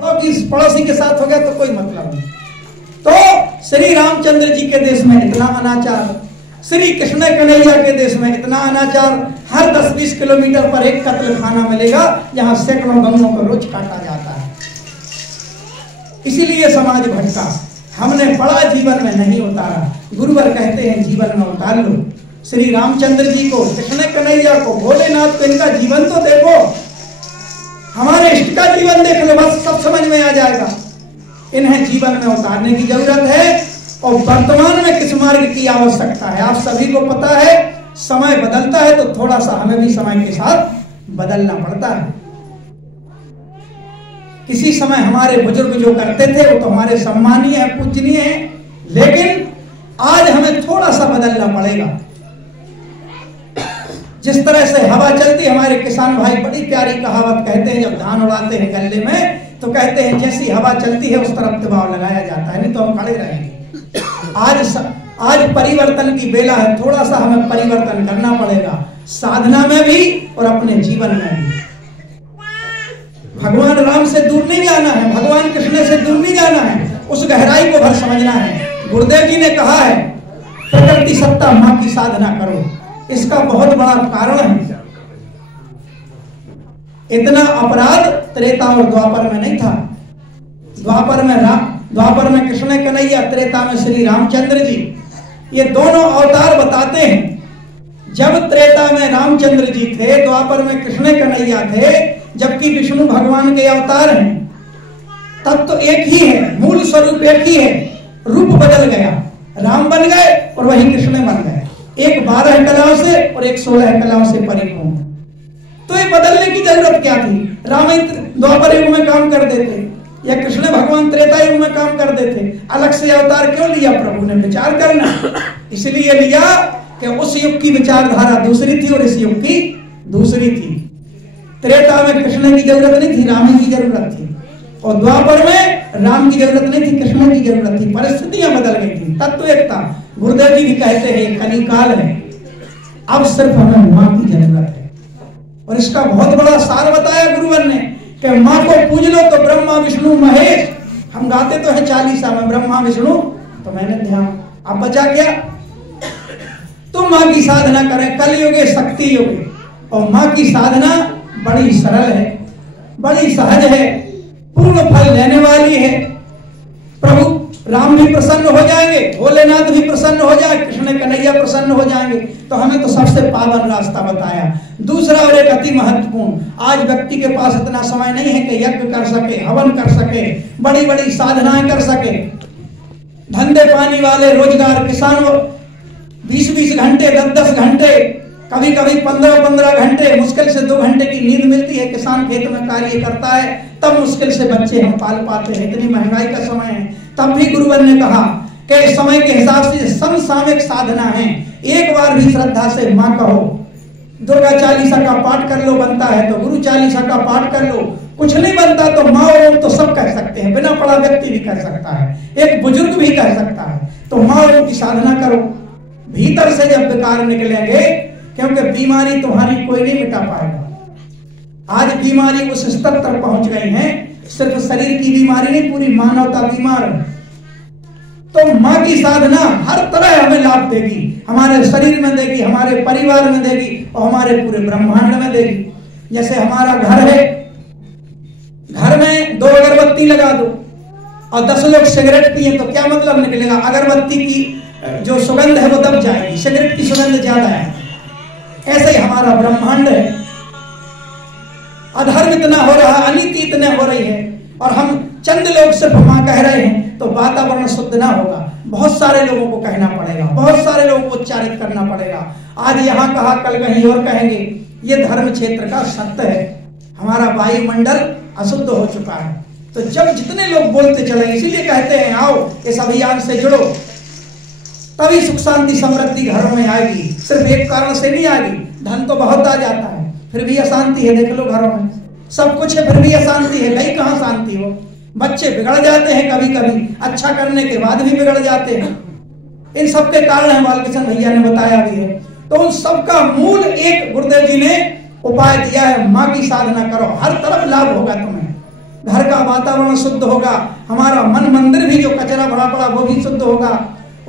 पड़ोसी के साथ हो गया तो कोई मतलब नहीं। तो श्री रामचंद्र जी के देश में इतना अनाचार, श्री कृष्ण कन्हैया के देश में इतना अनाचार, हर 10-20 किलोमीटर पर एक कत्ल खाना मिलेगा जहां सैकड़ों गौओं को रोज काटा जाता है। इसीलिए समाज भटका, हमने पढ़ा जीवन में नहीं उतारा। गुरुवर कहते हैं जीवन में उतार लो। श्री रामचंद्र जी को, कृष्ण कन्हैया को, भोलेनाथ को, इनका जीवन तो देखो, हमारे इष्ट का जीवन देख लो, बस सब समझ में आ जाएगा। इन्हें जीवन में उतारने की जरूरत है। और वर्तमान में किस मार्ग की आवश्यकता है आप सभी को पता है। समय बदलता है तो थोड़ा सा हमें भी समय के साथ बदलना पड़ता है। किसी समय हमारे बुजुर्ग जो करते थे वो तो हमारे सम्मानीय है, पूजनीय है, लेकिन आज हमें थोड़ा सा बदलना पड़ेगा। जिस तरह से हवा चलती, हमारे किसान भाई बड़ी प्यारी कहावत कहते हैं, जब धान उड़ाते हैं गले में तो कहते हैं जैसी हवा चलती है उस तरफ दबाव लगाया जाता है, नहीं तो हम खड़े रहेंगे। आज परिवर्तन की बेला है, थोड़ा सा हमें परिवर्तन करना पड़ेगा, साधना में भी और अपने जीवन में भी। भगवान राम से दूर नहीं जाना है, भगवान कृष्ण से दूर नहीं जाना है, उस गहराई को भर समझना है। गुरुदेव जी ने कहा है प्रकृति सत्ता मां की साधना करो। इसका बहुत बड़ा कारण है, इतना अपराध त्रेता और द्वापर में नहीं था। द्वापर में कृष्ण कन्हैया, त्रेता में श्री रामचंद्र जी। ये दोनों अवतार बताते हैं, जब त्रेता में रामचंद्र जी थे, द्वापर में कृष्ण कन्हैया थे, जबकि विष्णु भगवान के अवतार हैं, तब तो एक ही है, मूल स्वरूप एक ही है, रूप बदल गया, राम बन गए और वही कृष्ण बन गए, एक 12 कलाओं से और एक 16 कलाओं से परिपूर्ण। तो ये बदलने की जरूरत क्या थी? राम द्वापर युग में काम कर देते या कृष्ण भगवान त्रेता युग में काम कर देते। अलग से अवतार क्यों लिया? प्रभु ने विचार करना इसलिए लिया कि उस युग की विचारधारा दूसरी थी और इस युग की दूसरी थी। त्रेता में कृष्ण की जरूरत नहीं थी, राम की जरूरत थी, और द्वापर में राम की जरूरत नहीं थी, कृष्ण की जरूरत थी। परिस्थितियां बदल गई थी, तत्व एक था। गुरुदेव जी भी कहते हैं कलिकाल है, अब सिर्फ हमें मां की जरूरत है। और इसका बहुत बड़ा सार बताया गुरुवर ने कि मां को पूज लो तो ब्रह्मा विष्णु महेश। हम गाते तो है 40 में ब्रह्मा विष्णु, तो मैंने ध्यान, अब बचा क्या? तो मां की साधना करें, कल युगे शक्ति युगे। और मां की साधना बड़ी सरल है, बड़ी सहज है, पूर्ण फल लेने वाली है। प्रभु राम भी प्रसन्न हो जाएंगे, भोलेनाथ भी प्रसन्न हो जाए, कृष्ण कन्हैया प्रसन्न हो जाएंगे। तो हमें तो सबसे पावन रास्ता बताया। दूसरा और एक अति महत्वपूर्ण, आज व्यक्ति के पास इतना समय नहीं है कि यज्ञ कर सके, हवन कर सके, बड़ी बड़ी साधनाएं कर सके। धंधे पानी वाले, रोजगार, किसान 20-20 घंटे, 10-10 घंटे, कभी कभी 15-15 घंटे, मुश्किल से 2 घंटे की नींद मिलती है। किसान खेत में कार्य करता है, तब मुश्किल से बच्चे हम पाल पाते हैं, इतनी महंगाई का समय है। तब भी गुरुवर ने कहा कि समय के हिसाब से समसामयिक साधना है। एक बार भी श्रद्धा से मां कहो, दुर्गा चालीसा का पाठ कर लो, बनता है तो गुरु चालीसा का पाठ कर लो, कुछ नहीं बनता तो माँ और तो सब कह सकते हैं, बिना पढ़ा व्यक्ति भी कह सकता है, एक बुजुर्ग भी कह सकता है। तो माँ और की साधना करो, भीतर से जब विकार निकलेंगे, क्योंकि बीमारी तुम्हारी कोई नहीं मिटा पाएगा। आज बीमारी उस स्तर तक पहुंच गई है, सिर्फ शरीर की बीमारी नहीं, पूरी मानवता बीमार है। तो मां की साधना हर तरह हमें लाभ देगी, हमारे शरीर में देगी, हमारे परिवार में देगी और हमारे पूरे ब्रह्मांड में देगी। जैसे हमारा घर है, घर में 2 अगरबत्ती लगा दो और 10 लोग सिगरेट पिए तो क्या मतलब निकलेगा? अगरबत्ती की जो सुगंध है वो दब जाएगी, सिगरेट की सुगंध ज्यादा है। ऐसे ही हमारा ब्रह्मांड है। अधर्म इतना हो रहा, अनीति इतने हो रही है, और हम चंद लोग सिर्फ मां कह रहे हैं, तो वातावरण शुद्ध ना होगा। बहुत सारे लोगों को कहना पड़ेगा, बहुत सारे लोगों को उच्चारित करना पड़ेगा। आज यहाँ कहा, कल कहीं और कहेंगे। ये धर्म क्षेत्र का सत्य है। हमारा वायुमंडल अशुद्ध हो चुका है। तो जब जितने लोग बोलते चले, इसीलिए कहते हैं आओ इस अभियान से जुड़ो, तभी सुख शांति समृद्धि घरों में आएगी। सिर्फ एक कारण से नहीं आएगी। धन तो बहुत आ जाता है, फिर भी अशांति है। देख लो घरों में सब कुछ है, फिर भी अशांति है। कहीं कहाँ शांति हो? बच्चे बिगड़ जाते हैं, कभी कभी अच्छा करने के बाद भी बिगड़ जाते हैं। इन सब के कारण है, बालकृष्ण भैया ने बताया भी है। तो उन सबका मूल एक गुरुदेव जी ने उपाय दिया है, माँ की साधना करो, हर तरफ लाभ होगा तुम्हें। घर का वातावरण शुद्ध होगा, हमारा मन मंदिर भी जो कचरा भरा पड़ा वो भी शुद्ध होगा।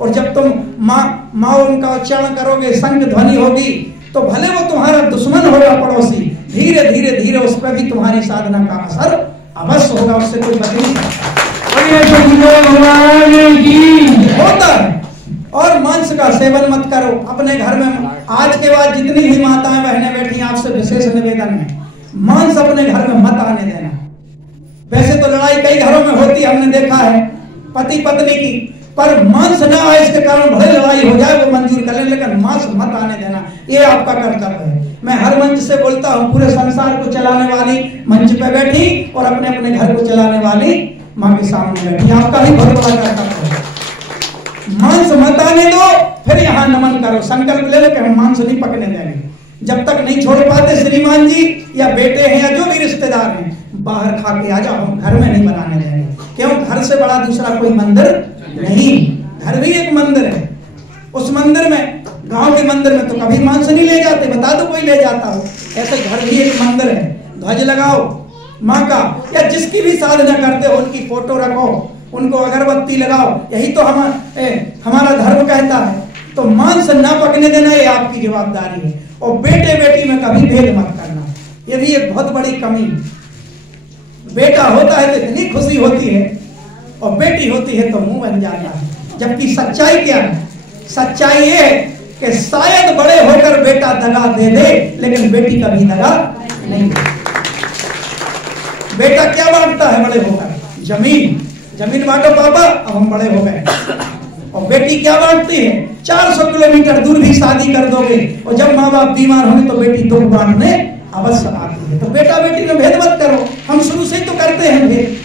और जब तुम माँ ओम का उच्चारण करोगे, शंख ध्वनि होगी, तो भले वो तुम्हारा दुश्मन होगा पड़ोसी, धीरे धीरे धीरे उस पर भी तुम्हारी साधना का असर अवश्य होगा, उससे कोई बच नहीं सकता। होता है। और मांस का सेवन मत करो अपने घर में। आज के बाद जितनी भी माताएं बहनें बैठी, आपसे विशेष निवेदन है, मांस अपने घर में मत आने देना। वैसे तो लड़ाई कई घरों में होती है, हमने देखा है पति पत्नी की, पर मांस ना आए इसके कारण भले लड़ाई हो जाए वो मंजूर कर ले, लेकिन मांस मत आने देना, ये आपका कर्तव्य है। मैं हर मंच से बोलता हूँ, पूरे संसार को चलाने वाली मंच पे बैठी और अपने अपने घर को चलाने वाली माँ के सामने बैठी, आपका भी बहुत बड़ा कर्तव्य है। मांस मत आने दो, फिर यहाँ नमन करो, संकल्प ले लो कि हम मांस नहीं पकने देंगे। जब तक नहीं छोड़ पाते श्रीमान जी या बेटे हैं या जो भी रिश्तेदार हैं, बाहर खा के आ जाओ, हम घर में नहीं बनाने देंगे। क्यों? घर से बड़ा दूसरा कोई मंदिर नहीं, घर भी एक मंदिर है। उस मंदिर में, गांव के मंदिर में तो कभी मांस नहीं ले जाते, बता दो कोई ले जाता हो। ऐसे घर भी एक मंदिर है, ध्वज लगाओ माँ का, या जिसकी भी साधना करते हो उनकी फोटो रखो, उनको अगरबत्ती लगाओ, यही तो हमारा धर्म कहता है। तो मांस ना पकने देना ये आपकी जवाबदारी है। और बेटे बेटी में कभी भेद मत करना, ये भी एक बहुत बड़ी कमी। बेटा होता है तो इतनी खुशी होती है, और बेटी होती है तो मुंह बन जाता है। जबकि सच्चाई क्या है? सच्चाई ये है कि शायद बड़े होकर बेटा दगा दे दे, लेकिन बेटी कभी दगा नहीं दे। बेटा क्या बांटता है बड़े होकर? जमीन बांटो पापा, अब हम बड़े हो गए। और बेटी क्या बांटती है? 400 किलोमीटर दूर भी शादी कर दोगे, और जब माँ बाप बीमार होंगे तो बेटी दुख बांटने अवश्य आती है। तो बेटा बेटी में भेद मत करो, हम शुरू से ही तो करते हैं भेद।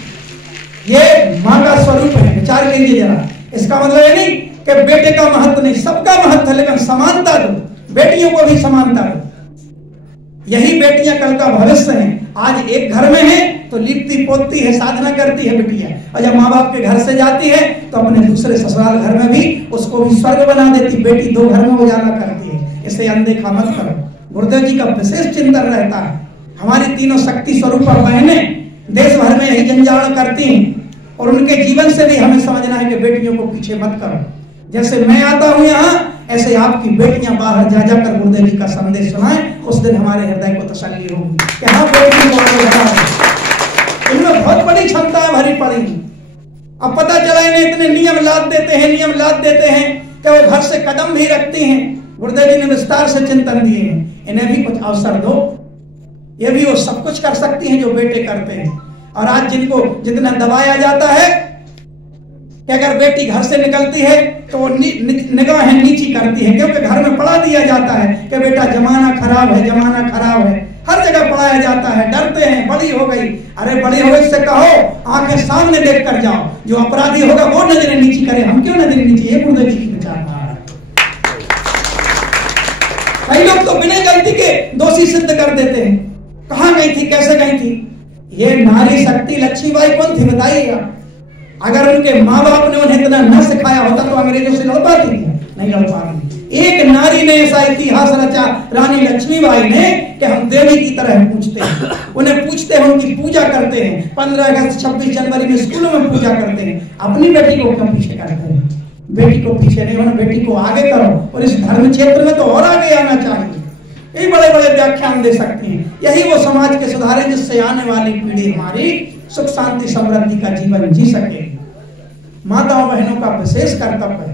ये माँ का स्वरूप है, विचार कीजिए जरा। इसका मतलब ये नहीं कि बेटे का महत्व नहीं, सबका महत्व है, लेकिन समानता दो, बेटियों को भी समानता दो। यही बेटियां कल का भविष्य हैं। आज एक घर में है तो लिपती पोतती है, साधना करती है बेटियां, और जब माँ बाप के घर से जाती है तो अपने दूसरे ससुराल घर में भी उसको भी स्वर्ग बना देती। बेटी दो घर में उजाला करती है, इसे अनदेखा मत करो। गुरुदेव जी का विशेष चिंतन रहता है। हमारी तीनों शक्ति स्वरूप बहनें देश भर में यही जंजाल करती हैं, और उनके जीवन से भी हमें समझना है कि बेटियों को पीछे मत करो। जैसे मैं आता हूँ यहाँ, ऐसे आपकी बेटियां बाहर जा जाकर गुरुदेव जी का संदेश सुनाएं, उस दिन हमारे हृदय को तसल्ली होगी कि हाँ बेटियों को इनमें बहुत बड़ी क्षमताएं भरी पड़ी। अब पता चला इन्हें इतने नियम लाद देते हैं कि वो घर से कदम भी रखती हैं। गुरुदेव जी ने विस्तार से चिंतन दिए हैं, इन्हें भी कुछ अवसर दो, ये भी वो सब कुछ कर सकती हैं जो बेटे करते हैं। और आज जिनको जितना दबाया जाता है कि अगर बेटी घर से निकलती है तो वो निगाहें नीची करती है, क्योंकि घर में पढ़ा दिया जाता है कि बेटा जमाना खराब है, जमाना खराब है, हर जगह पढ़ाया जाता है। डरते हैं, बड़ी हो गई, अरे बड़ी हो गई से कहो आंखें सामने देख कर जाओ, जो अपराधी होगा वो नजरें नीची करे, हम क्यों नजरें नीची? ये गुरुदेव जी की विचारधारा है। कई लोग तो बिना गलती के दोषी सिद्ध कर देते हैं। कहां गई थी, कैसे गई थी? ये नारी शक्ति लक्ष्मीबाई कौन थी बताइएगा? अगर उनके माँ बाप ने उन्हें इतना न सिखाया होता तो अंग्रेजों से लड़ पाती थी? नहीं लड़ पाती। एक नारी ने ऐसा इतिहास रचा, रानी लक्ष्मीबाई ने, कि हम देवी की तरह पूछते हैं, उन्हें पूछते हैं, उनकी पूजा करते हैं। 15 अगस्त 26 जनवरी में स्कूलों में पूजा करते हैं। अपनी बेटी को क्यों पीछे करते हैं? बेटी को पीछे नहीं होना, बेटी को आगे करो, और इस धर्म क्षेत्र में तो और आगे आना चाहिए। यही बड़े बड़े व्याख्यान दे सकती हैं। यही वो समाज के सुधार है जिससे आने वाली पीढ़ी हमारी सुख शांति समृद्धि का जीवन जी सके। माताओं बहनों का विशेष कर्तव्य है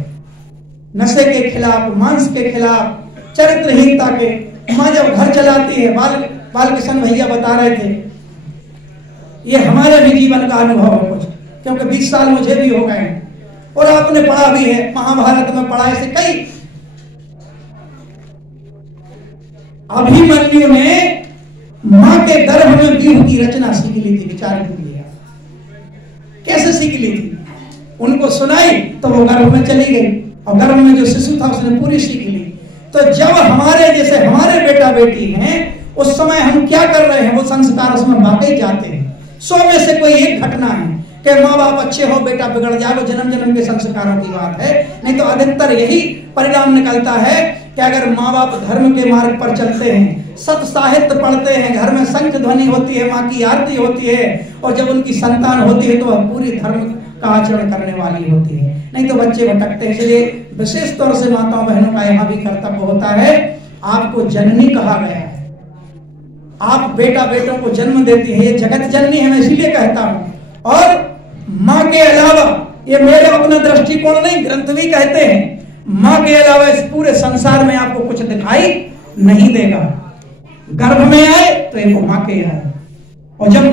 नशे के खिलाफ, मांस के खिलाफ, चरित्रहीनता के। माँ जब घर चलाती है, बाल किशन भैया बता रहे थे, ये हमारे भी जीवन का अनुभव है कुछ, क्योंकि 20 साल मुझे भी हो गए और आपने पढ़ा भी है, महाभारत में पढ़ा है। कई अभिमन्यु ने मां के गर्भ में व्यूह की रचना सीख ली थी। विचार कीजिए कैसे सीख ली थी? उनको सुनाई तो वो गर्भ में चली गई, और गर्भ में जो शिशु था उसने पूरी सीख ली। तो जब हमारे जैसे हमारे बेटा बेटी हैं, उस समय हम क्या कर रहे हैं, वो संस्कार उसमें वाकई जाते हैं। 100 में से कोई एक घटना है कि माँ बाप अच्छे हो, बेटा बिगड़ जाए, वो जन्म जन्म के संस्कारों की बात है। नहीं तो अधिकतर यही परिणाम निकलता है कि अगर माँ बाप धर्म के मार्ग पर चलते हैं, सत साहित्य पढ़ते हैं, घर में शंख ध्वनि होती है, माँ की आरती होती है, और जब उनकी संतान होती है तो वह पूरी धर्म का आचरण करने वाली होती है, नहीं तो बच्चे भटकते हैं। इसलिए विशेष तौर से माताओं बहनों का यहाँ भी कर्तव्य होता है। आपको जननी कहा गया है, आप बेटा बेटों को जन्म देती है, ये जगत जननी है, मैं इसीलिए कहता हूं। और माँ के अलावा, ये मेरा अपना दृष्टिकोण नहीं, ग्रंथ भी कहते हैं, माँ के अलावा इस पूरे संसार में आपको कुछ दिखाई नहीं देगा। गर्भ में आए तो एक माँ के आए, और जब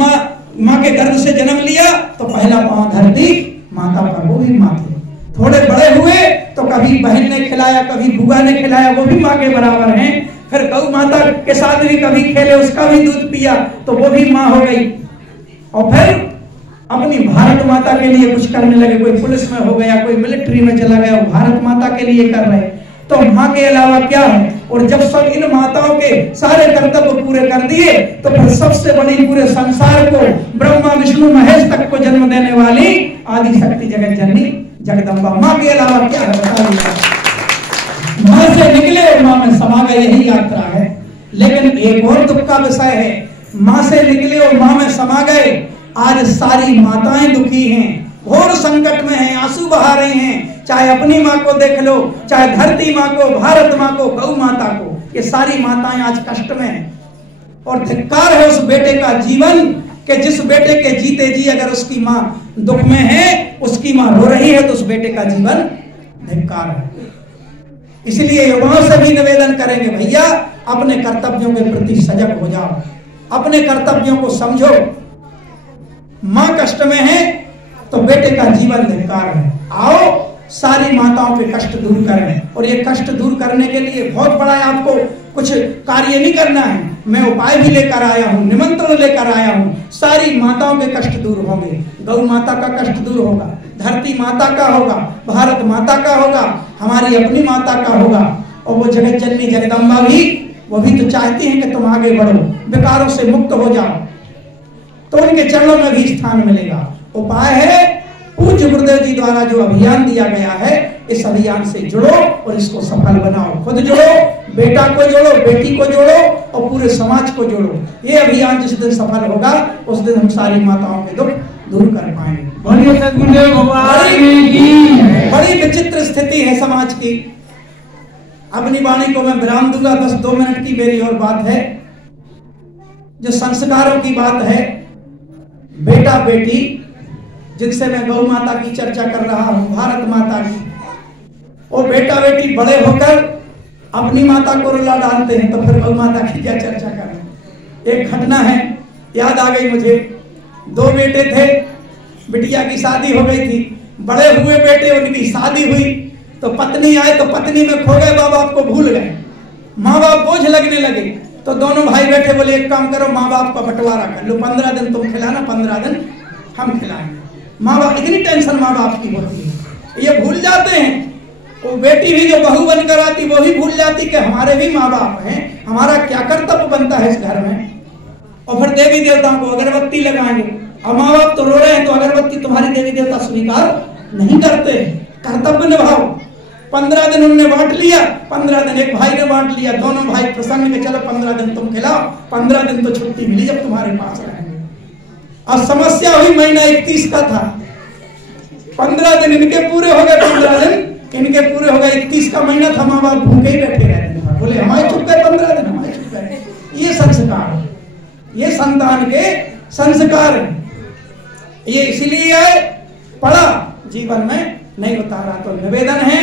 माँ के गर्भ से जन्म लिया तो पहला पांव धरती माता का, वो भी माँ थी। थोड़े बड़े हुए तो कभी बहन ने खिलाया, कभी बुआ ने खिलाया, वो भी माँ के बराबर हैं। फिर गौ माता के साथ भी कभी खेले, उसका भी दूध पिया, तो वो भी माँ हो गई। और फिर अपनी भारत माता के लिए कुछ करने लगे, कोई पुलिस में हो गया, कोई मिलिट्री में चला गया, वो भारत माता के लिए कर रहे। तो माँ के अलावा क्या है? और जब सब इन माताओं के सारे कर्तव्य पूरे कर दिए तो फिर सबसे बड़ी पूरे संसार को, ब्रह्मा विष्णु महेश तक को जन्म देने वाली आदि शक्ति जगत जननी जगदम्बा, माँ के अलावा क्या है बता दिया। माँ से निकले और माँ में समा गए, यही यात्रा है। लेकिन एक और दुख का विषय है, माँ से निकले और माँ में समा गए, आज सारी माताएं दुखी हैं, घोर संकट में हैं, आंसू बहा रही हैं। चाहे अपनी माँ को देख लो, चाहे धरती माँ को, भारत माँ को, गौ माता को, ये सारी माताएं आज कष्ट में हैं। और धिक्कार है उस बेटे का जीवन कि जिस बेटे के जीते जी अगर उसकी माँ दुख में है, उसकी माँ रो रही है, तो उस बेटे का जीवन धिक्कार है। इसलिए युवाओं से भी निवेदन करेंगे, भैया अपने कर्तव्यों के प्रति सजग हो जाओ, अपने कर्तव्यों को समझो। माँ कष्ट में है तो बेटे का जीवन धिक्कार है। आओ सारी माताओं के कष्ट दूर करें, और ये कष्ट दूर करने के लिए बहुत बड़ा है, आपको कुछ कार्य नहीं करना है, मैं उपाय भी लेकर आया हूँ, निमंत्रण लेकर आया हूँ। सारी माताओं के कष्ट दूर होंगे, गौ माता का कष्ट दूर होगा, धरती माता का होगा, भारत माता का होगा, हमारी अपनी माता का होगा। और वो जगत जननी जगदम्बा भी, वो भी तो चाहती हैं कि तुम आगे बढ़ो, विकारों से मुक्त हो जाओ, तो उनके चरणों में भी स्थान मिलेगा। उपाय है पूज्य गुरुदेव जी द्वारा जो अभियान दिया गया है, इस अभियान से जुड़ो और इसको सफल बनाओ। खुद जुड़ो, बेटा को जोड़ो, बेटी को जोड़ो और पूरे समाज को जोड़ो। ये अभियान जिस दिन सफल होगा उस दिन हम सारी माताओं के दुख दूर कर पाएंगे। बड़ी विचित्र स्थिति है समाज की। अपनी वाणी को मैं विराम दूंगा, बस 2 मिनट की मेरी और बात है। जो संस्कारों की बात है, बेटा बेटी जिनसे मैं गौ माता की चर्चा कर रहा हूं, भारत माता की, और बेटा बेटी बड़े होकर अपनी माता को रुला डालते हैं, तो फिर गौ माता की क्या चर्चा करें। एक घटना है, याद आ गई मुझे। 2 बेटे थे, बिटिया की शादी हो गई थी, बड़े हुए बेटे, उनकी शादी हुई तो पत्नी आए, तो पत्नी में खो गए, माँ बाप को भूल गए, माँ बाप बोझ लगने लगे। तो दोनों भाई बैठे, बोले एक काम करो, माँ बाप का बंटवारा कर लो, 15 दिन तुम खिलाना, 15 दिन हम खिलाएंगे। माँ बाप, इतनी टेंशन माँ बाप की होती है, ये भूल जाते हैं। वो बेटी भी जो बहू बनकर आती, वो भी भूल जाती कि हमारे भी माँ बाप हैं, हमारा क्या कर्तव्य बनता है इस घर में। और फिर देवी देवताओं को अगरबत्ती लगाएंगे, और माँ बाप तो रो रहे हैं, तो अगरबत्ती तुम्हारी देवी देवता स्वीकार नहीं करते, कर्तव्य निभाओ। 15 दिन उनने बांट लिया, 15 दिन एक भाई ने बांट लिया, दोनों भाई प्रसन्न के चलो 15 दिन तुम खिलाओ, 15 दिन तो छुट्टी मिली जब तुम्हारे पास रहेंगे। अब समस्या हुई, महीना 31 का था, 15 दिन इनके पूरे हो गए, 15 दिन इनके पूरे हो गए, 31 का महीना था, माँ बाप भूखे ही बैठे रहते, बोले हमारे चुप गए 15 दिन, हमारे चुप गए। ये संस्कार, ये संतान के संस्कार है। ये इसीलिए है, पढ़ा जीवन में नहीं उतारा। तो निवेदन है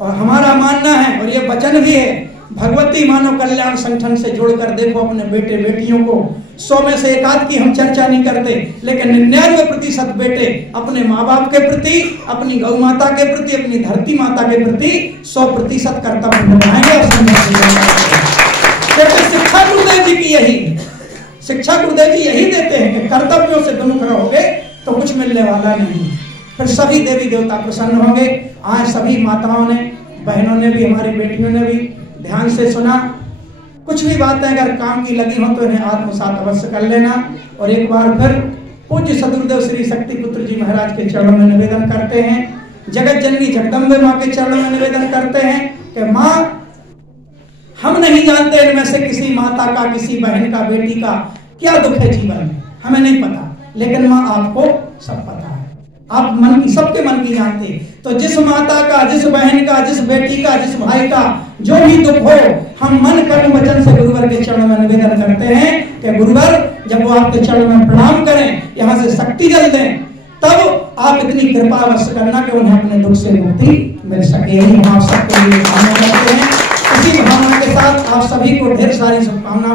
और हमारा मानना है, और ये वचन भी है, भगवती मानव कल्याण संगठन से जुड़कर देखो अपने बेटे बेटियों को। 100 में से 1 की हम चर्चा नहीं करते, लेकिन 99% बेटे अपने माँ बाप के प्रति, अपनी गौ माता के प्रति, अपनी धरती माता के प्रति 100% कर्तव्य निभाएंगे। शिक्षा गुरुदेव जी की यही, शिक्षा गुरुदेव जी यही देते हैं कि कर्तव्यों से विमुख रहोगे तो कुछ मिलने वाला नहीं। फिर सभी देवी देवता प्रसन्न होंगे। आज सभी माताओं ने, बहनों ने भी, हमारी बेटियों ने भी ध्यान से सुना। कुछ भी बातें अगर काम की लगी हो तो इन्हें आत्मसात अवश्य कर लेना। और एक बार फिर पूज्य सदगुरुदेव श्री शक्ति पुत्र जी महाराज के चरणों में निवेदन करते हैं, जगत जननी जगदम्बे माँ के चरणों में निवेदन करते हैं कि माँ हम नहीं जानते इनमें से किसी माता का, किसी बहन का, बेटी का क्या दुख है जीवन में, हमें नहीं पता, लेकिन माँ आपको सब पता है। आप मन की, सबके मन की जानते। तो जिस माता का, जिस बहन का, जिस बेटी का, जिस भाई का जो भी दुख हो, हम मन कर्म वचन से गुरुवर के चरणों में निवेदन करते हैं कि गुरुवर जब वो आपके चरणों में प्रणाम करें, यहाँ से शक्ति जल दें, तब आप इतनी कृपा अवश्य करना कि उन्हें अपने दुख से मुक्ति मिल सके। यही हम आप सबके लिए कामना करते हैं। इसी भावना के साथ आप सभी को ढेर सारी शुभकामनाएं।